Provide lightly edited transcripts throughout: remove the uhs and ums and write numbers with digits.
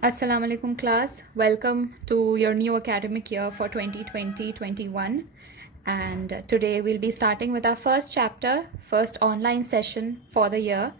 Assalamu alaikum class. Welcome to your new academic year for 2020-21. And today we'll be starting with our first chapter, first online session for the year.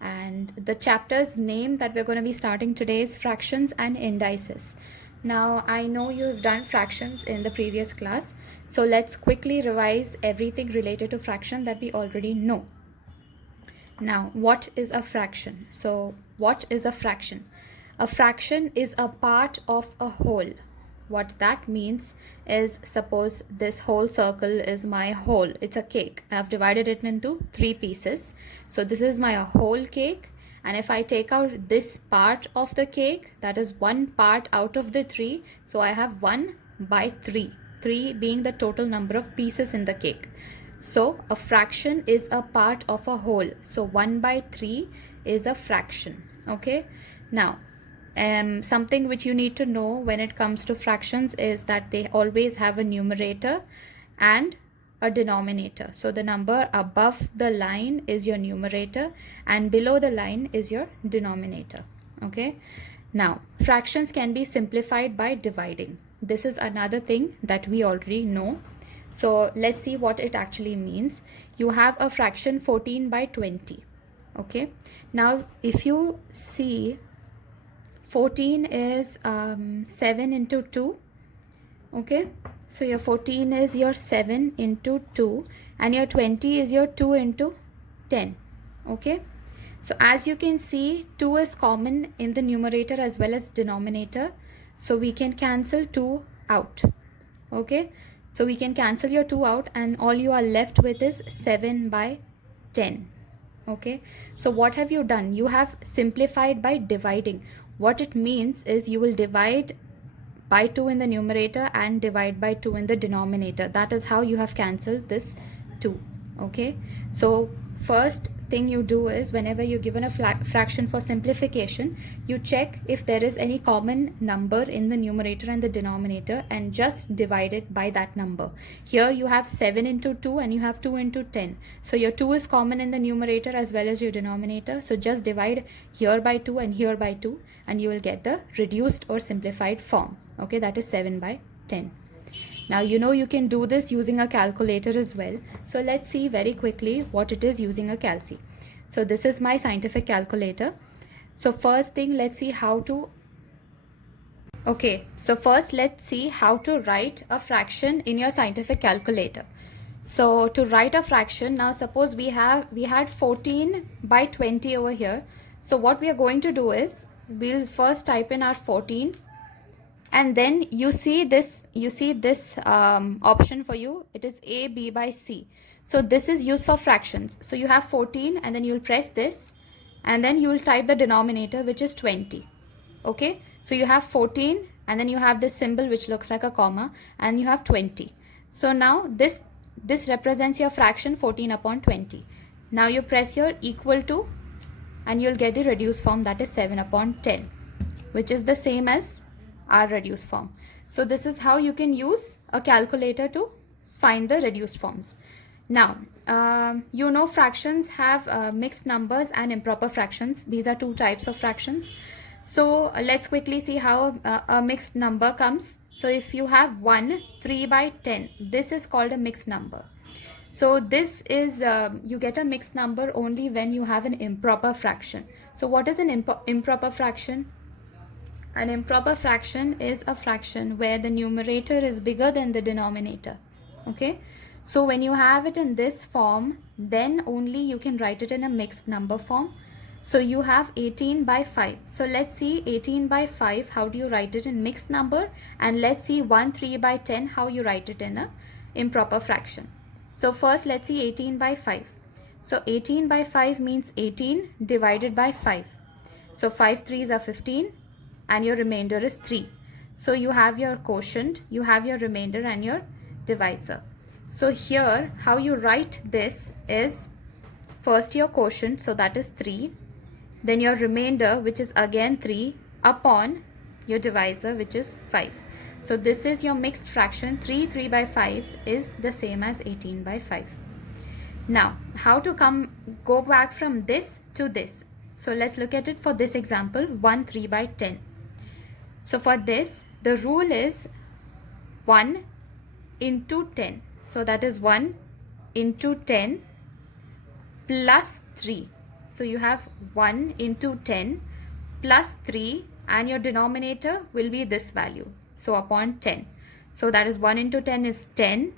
And the chapter's name that we're going to be starting today is Fractions and Indices. Now, I know you've done fractions in the previous class, so let's quickly revise everything related to fraction that we already know. Now, what is a fraction? So, what is a fraction? A fraction is a part of a whole. What that means is, suppose this whole circle is my whole. It's a cake. I've divided it into 3 pieces. So, this is my whole cake. And if I take out this part of the cake, that is one part out of the 3. So, I have 1 by 3. 3 being the total number of pieces in the cake. So a fraction is a part of a whole. So 1 by 3 is a fraction. Okay. Now, something which you need to know when it comes to fractions is that they always have a numerator and a denominator. So the number above the line is your numerator and below the line is your denominator. Okay. Now, fractions can be simplified by dividing. This is another thing that we already know. So let's see what it actually means. You have a fraction 14 by 20. Okay. Now, if you see 14 is 7 into 2. Okay. So your 14 is your 7 into 2 and your 20 is your 2 into 10. Okay. So as you can see, 2 is common in the numerator as well as denominator. So we can cancel 2 out. Okay. So we can cancel your 2 out and all you are left with is 7 by 10. Okay. So what have you done? You have simplified by dividing. What it means is you will divide by 2 in the numerator and divide by 2 in the denominator. That is how you have cancelled this 2. Okay. So first thing you do is whenever you're given a fraction for simplification, you check if there is any common number in the numerator and the denominator and just divide it by that number. Here you have 7 into 2 and you have 2 into 10. So your 2 is common in the numerator as well as your denominator. So just divide here by 2 and here by 2 and you will get the reduced or simplified form. Okay, that is 7 by 10. Now, you know you can do this using a calculator as well. So let's see very quickly what it is using a calci. So this is my scientific calculator. So first thing, let's see how to write a fraction in your scientific calculator. So to write a fraction, now suppose we had 14 by 20 over here. So what we are going to do is we'll first type in our 14. And then you see this option for you. It is A, B by C. So this is used for fractions. So you have 14 and then you'll press this and then you will type the denominator, which is 20. Okay. So you have 14 and then you have this symbol which looks like a comma and you have 20. So now this represents your fraction 14 upon 20. Now you press your equal to and you'll get the reduced form, that is 7 upon 10, which is the same as our reduced form. So this is how you can use a calculator to find the reduced forms. Now, you know fractions have mixed numbers and improper fractions. These are 2 types of fractions. So let's quickly see how a mixed number comes. So if you have 1, 3 by 10, this is called a mixed number. So this is, you get a mixed number only when you have an improper fraction. So what is an improper fraction? An improper fraction is a fraction where the numerator is bigger than the denominator. Okay. So when you have it in this form, then only you can write it in a mixed number form. So you have 18 by 5. So let's see 18 by 5, how do you write it in mixed number? And let's see 1, 3 by 10, how you write it in a improper fraction. So first let's see 18 by 5. So 18 by 5 means 18 divided by 5. So 5 3s are 15. And your remainder is 3. So you have your quotient, you have your remainder and your divisor. So here how you write this is first your quotient, so that is 3, then your remainder, which is again 3, upon your divisor, which is 5. So this is your mixed fraction. 3 by 5 is the same as 18 by 5. Now how to go back from this to this? So let's look at it for this example, 1 3 by 10. So for this, the rule is 1 into 10. So that is 1 into 10 plus 3. So you have 1 into 10 plus 3, and your denominator will be this value. So upon 10. So that is 1 into 10 is 10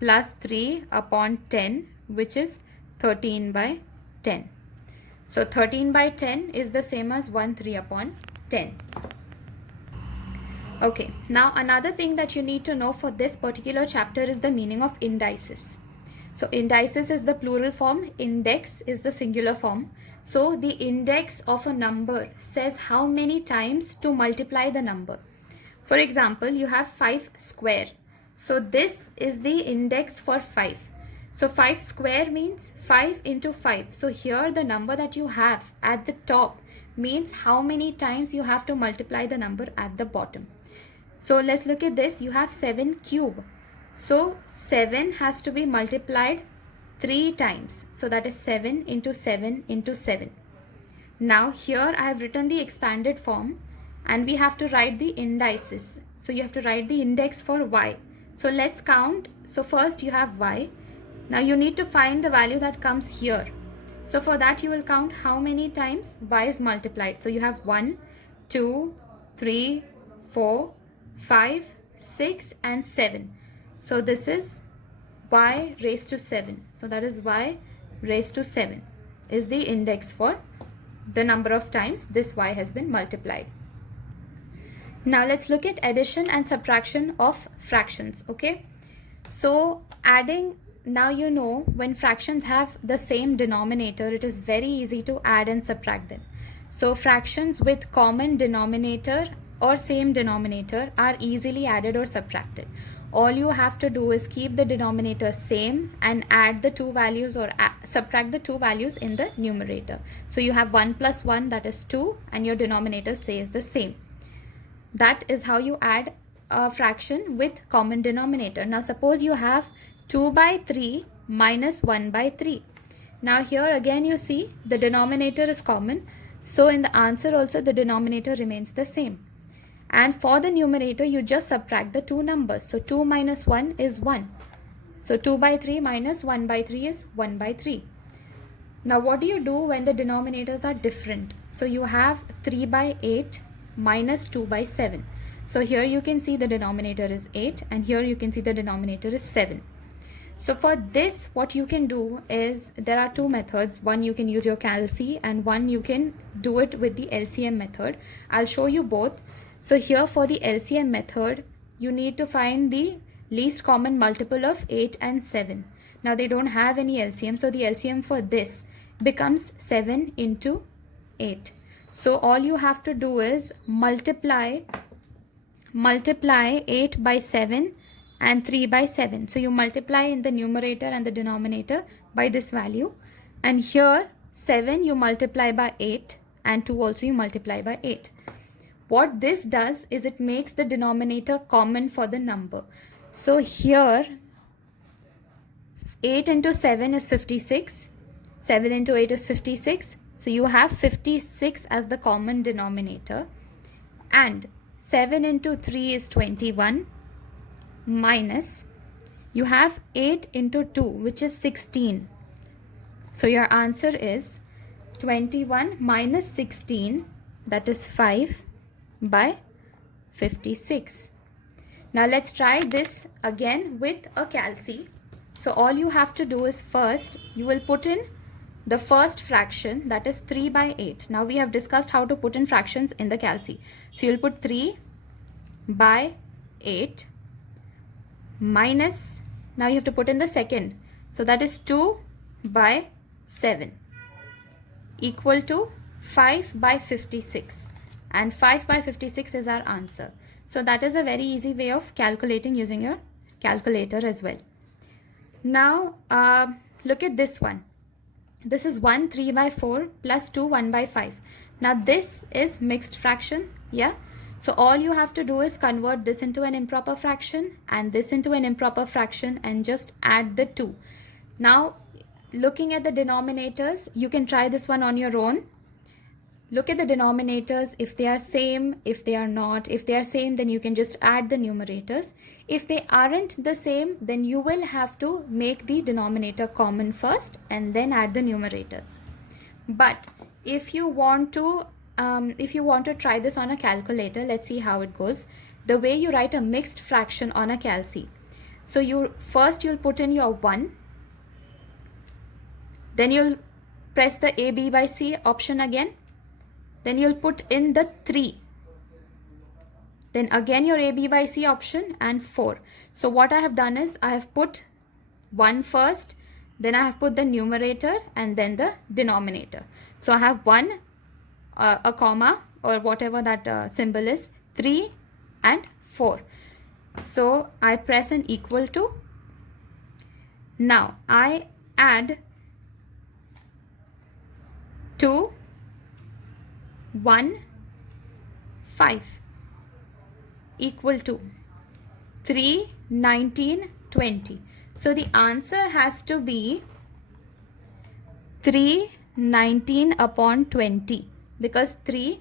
plus 3 upon 10, which is 13 by 10. So 13 by 10 is the same as 13 upon 10. Okay, now another thing that you need to know for this particular chapter is the meaning of indices. So indices is the plural form, index is the singular form. So the index of a number says how many times to multiply the number. For example, you have 5 square. So this is the index for 5. So 5 square means 5 into 5. So here the number that you have at the top means how many times you have to multiply the number at the bottom. So let's look at this. You have 7 cube. So 7 has to be multiplied 3 times. So that is 7 into 7 into 7. Now here I have written the expanded form, and we have to write the indices. So you have to write the index for y. So let's count. So first you have y. Now you need to find the value that comes here. So for that you will count how many times y is multiplied. So you have 1, 2, 3, 4, 5, 6 and 7. So this is y raised to 7. So that is y raised to 7 is the index for the number of times this y has been multiplied. Now let's look at addition and subtraction of fractions. Okay, so adding, now you know when fractions have the same denominator, it is very easy to add and subtract them. So fractions with common denominator or same denominator are easily added or subtracted. All you have to do is keep the denominator same and add the two values or subtract the two values in the numerator. So you have 1 plus 1, that is 2, and your denominator stays the same. That is how you add a fraction with common denominator. Now suppose you have 2 by 3 minus 1 by 3. Now here again you see the denominator is common. So in the answer also the denominator remains the same. And for the numerator, you just subtract the two numbers. So 2 minus 1 is 1. So 2 by 3 minus 1 by 3 is 1 by 3. Now what do you do when the denominators are different? So you have 3 by 8 minus 2 by 7. So here you can see the denominator is 8 and here you can see the denominator is 7. So for this, what you can do is, there are two methods. One, you can use your calc, and one you can do it with the LCM method. I'll show you both. So here for the LCM method, you need to find the least common multiple of 8 and 7. Now they don't have any LCM, so the LCM for this becomes 7 into 8. So all you have to do is multiply 8 by 7 and 3 by 7. So you multiply in the numerator and the denominator by this value, and here 7 you multiply by 8 and 2 also you multiply by 8. What this does is it makes the denominator common for the number. So here 8 into 7 is 56, 7 into 8 is 56. So you have 56 as the common denominator, and 7 into 3 is 21, minus you have 8 into 2, which is 16. So your answer is 21 minus 16, that is 5 by 56. Now let's try this again with a calc. So all you have to do is, first you will put in the first fraction, that is 3 by 8. Now we have discussed how to put in fractions in the calc. So you'll put 3 by 8 minus, now you have to put in the second, so that is 2 by 7 equal to 5 by 56, and 5 by 56 is our answer. So that is a very easy way of calculating using your calculator as well. Now look at this one. This is 1 3 by 4 plus 2 1 by 5. Now this is mixed fraction, yeah. So all you have to do is convert this into an improper fraction and this into an improper fraction and just add the two. Now looking at the denominators, you can try this one on your own. Look at the denominators. If they are same, if they are not, if they are same, then you can just add the numerators. If they aren't the same, then you will have to make the denominator common first and then add the numerators. But if you want to try this on a calculator, let's see how it goes. The way you write a mixed fraction on a calci. So you'll put in your 1, then you'll press the A, B by C option again. Then you'll put in the 3. Then again your A, B by C option and 4. So what I have done is I have put 1 first, then I have put the numerator and then the denominator. So I have 1, a comma or whatever that symbol is, 3 and 4. So I press an equal to. Now I add 2, 1, 5 equal to 3, 19, 20. So the answer has to be 3, 19 upon 20, because 3,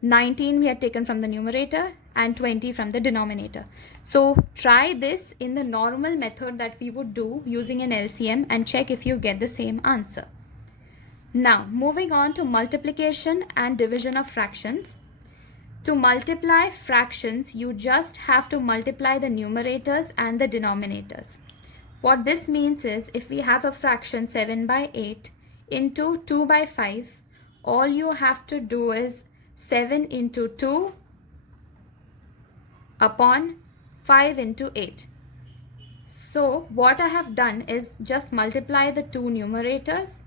19 we had taken from the numerator and 20 from the denominator. So try this in the normal method that we would do using an LCM and check if you get the same answer. Now moving on to multiplication and division of fractions. To multiply fractions, you just have to multiply the numerators and the denominators. What this means is, if we have a fraction 7 by 8 into 2 by 5, all you have to do is 7 into 2 upon 5 into 8. So what I have done is just multiply the two numerators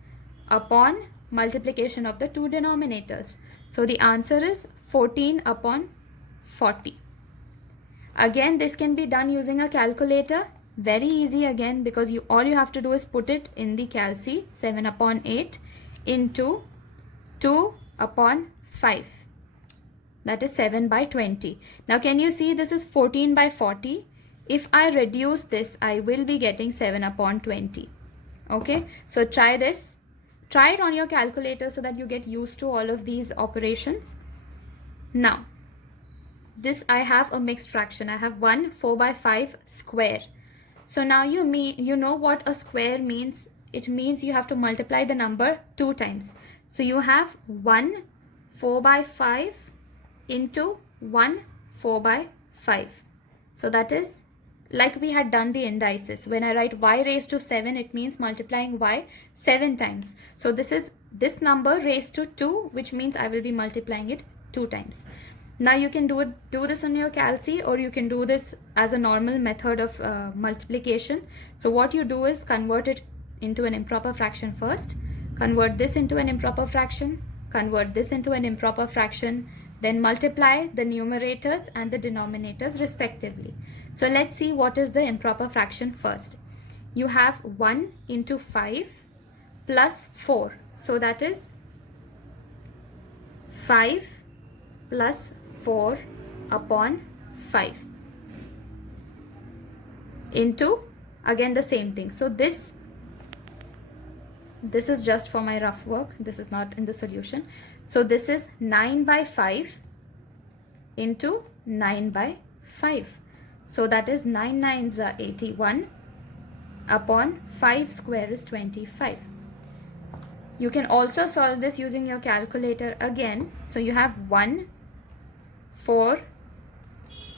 upon multiplication of the two denominators. So the answer is 14 upon 40. Again, this can be done using a calculator. Very easy again, because all you have to do is put it in the calci, 7 upon 8 into 2 upon 5. That is 7 by 20. Now can you see this is 14 by 40? If I reduce this, I will be getting 7 upon 20. Okay, so try this. Try it on your calculator so that you get used to all of these operations. Now, this I have a mixed fraction. I have 1 4 by 5 square. So now you know what a square means. It means you have to multiply the number 2 times. So you have 1 4 by 5 into 1 4 by 5. So that is like we had done the indices. When I write y raised to 7, it means multiplying y 7 times. So this is this number raised to 2, which means I will be multiplying it 2 times. Now you can do this on your calci, or you can do this as a normal method of multiplication. So what you do is convert it into an improper fraction first, convert this into an improper fraction, convert this into an improper fraction, then multiply the numerators and the denominators respectively. So let's see what is the improper fraction first. You have 1 into 5 plus 4. So that is 5 plus 4 upon 5 into, again the same thing. So this is just for my rough work. This is not in the solution. So this is 9 by 5 into 9 by 5. So that is 9 nines are 81 upon 5 square is 25. You can also solve this using your calculator again. So you have 1 4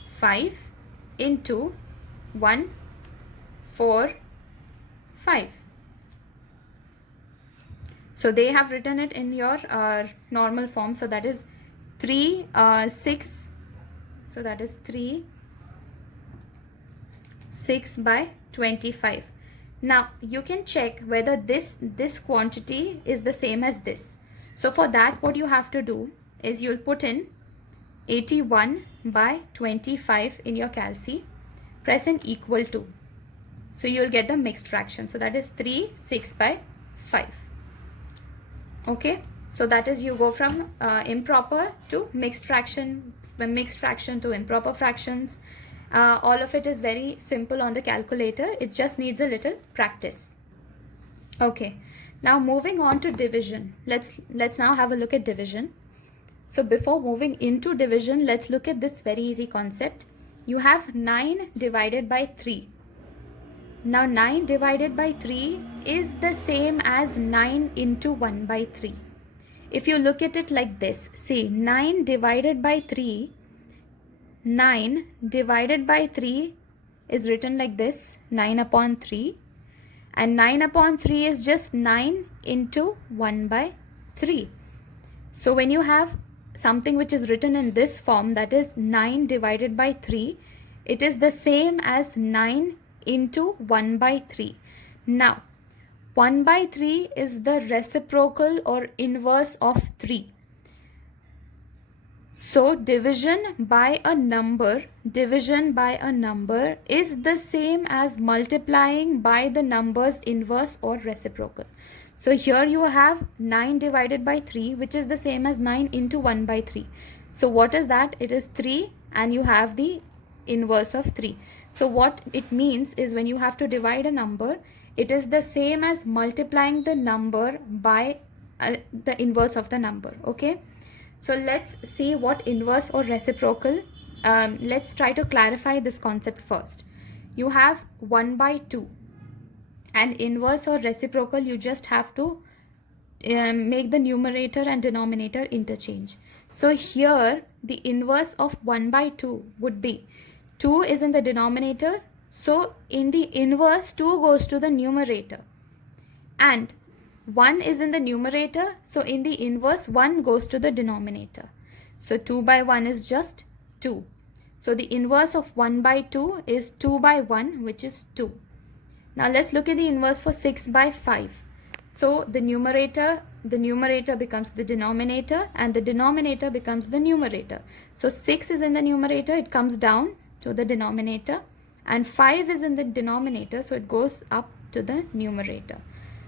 5 into 1 4 5. So they have written it in your normal form. So that is 3 6. So that is 3 6 by 25. Now you can check whether this quantity is the same as this. So for that, what you have to do is you'll put in 81 by 25 in your calci, press an equal to. So you'll get the mixed fraction. So that is 3 6 by 5. Okay, so that is, you go from improper to mixed fraction, mixed fraction to improper fractions. All of it is very simple on the calculator. It just needs a little practice. Okay, Now moving on to division. Let's now have a look at division. So before moving into division, let's look at this very easy concept. You have 9 divided by 3. Now 9 divided by 3 is the same as 9 into 1 by 3. If you look at it like this, see 9 divided by 3, 9 divided by 3 is written like this, 9 upon 3. And 9 upon 3 is just 9 into 1 by 3. So when you have something which is written in this form, that is 9 divided by 3, it is the same as 9 into 1 by 3. Now, 1 by 3 is the reciprocal or inverse of 3. So division by a number is the same as multiplying by the number's inverse or reciprocal. So here you have 9 divided by 3, which is the same as 9 into 1 by 3. So what is that? It is 3 and you have the inverse of 3. So what it means is when you have to divide a number, it is the same as multiplying the number by the inverse of the number. Okay. So let's see what inverse or reciprocal. Let's try to clarify this concept first. You have 1 by 2. And inverse or reciprocal, you just have to make the numerator and denominator interchange. So here the inverse of 1 by 2 would be 2 is in the denominator. So in the inverse, 2 goes to the numerator. And 1 is in the numerator, so in the inverse 1 goes to the denominator. So 2 by 1 is just 2. So the inverse of 1 by 2 is 2 by 1, which is 2. Now let's look at the inverse for 6 by 5. So the numerator becomes the denominator and the denominator becomes the numerator. So 6 is in the numerator, it comes down to the denominator, and 5 is in the denominator, so it goes up to the numerator.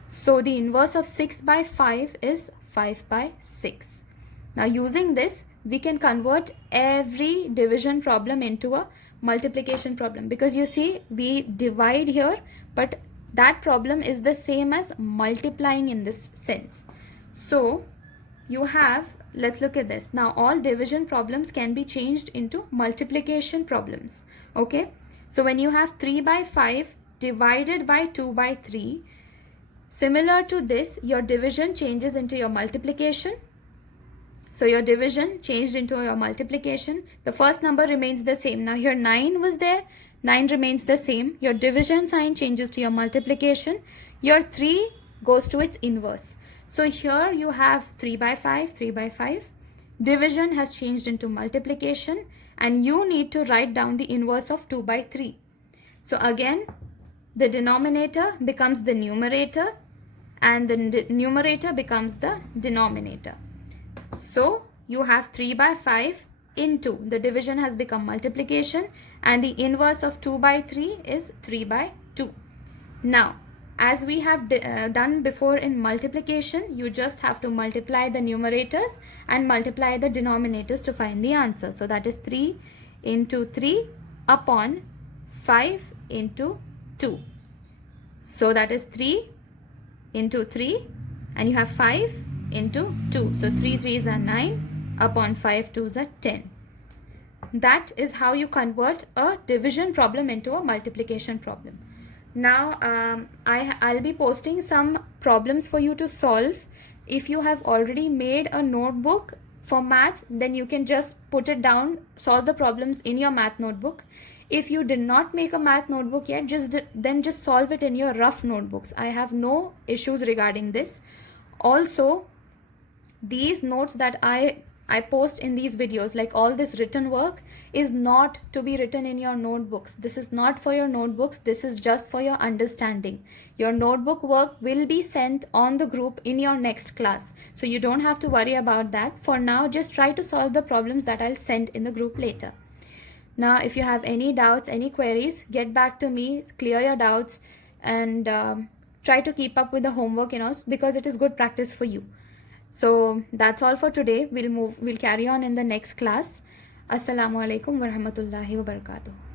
So the inverse of 6 by 5 is 5 by 6. Now using this, we can convert every division problem into a multiplication problem, because you see we divide here, but that problem is the same as multiplying in this sense. So you have, let's look at this. Now all division problems can be changed into multiplication problems. Okay. So when you have 3 by 5 divided by 2 by 3, similar to this, your division changes into your multiplication. So your division changed into your multiplication. The first number remains the same. Now here 9 was there. 9 remains the same. Your division sign changes to your multiplication. Your 3 goes to its inverse. So here you have 3 by 5, 3 by 5. Division has changed into multiplication. And you need to write down the inverse of 2 by 3. So again, the denominator becomes the numerator and the numerator becomes the denominator. So you have 3 by 5 into, the division has become multiplication, and the inverse of 2 by 3 is 3 by 2. Now, as we have done before in multiplication, you just have to multiply the numerators and multiply the denominators to find the answer. So that is 3 into 3 upon 5 into 2. So that is 3 into 3, and you have 5 into 2. So 3 3s are 9 upon 5 2s are 10. That is how you convert a division problem into a multiplication problem. Now I'll be posting some problems for you to solve. If you have already made a notebook for math, then you can just put it down, solve the problems in your math notebook. If you did not make a math notebook yet, just solve it in your rough notebooks. I have no issues regarding this. Also, these notes that I post in these videos, like all this written work, is not to be written in your notebooks. This is not for your notebooks. This is just for your understanding. Your notebook work will be sent on the group in your next class. So you don't have to worry about that. For now, just try to solve the problems that I'll send in the group later. Now, if you have any doubts, any queries, get back to me, clear your doubts, and try to keep up with the homework and all, because it is good practice for you. So that's all for today. We'll carry on in the next class. Assalamu alaikum wa rahmatullahi wa barakatuh.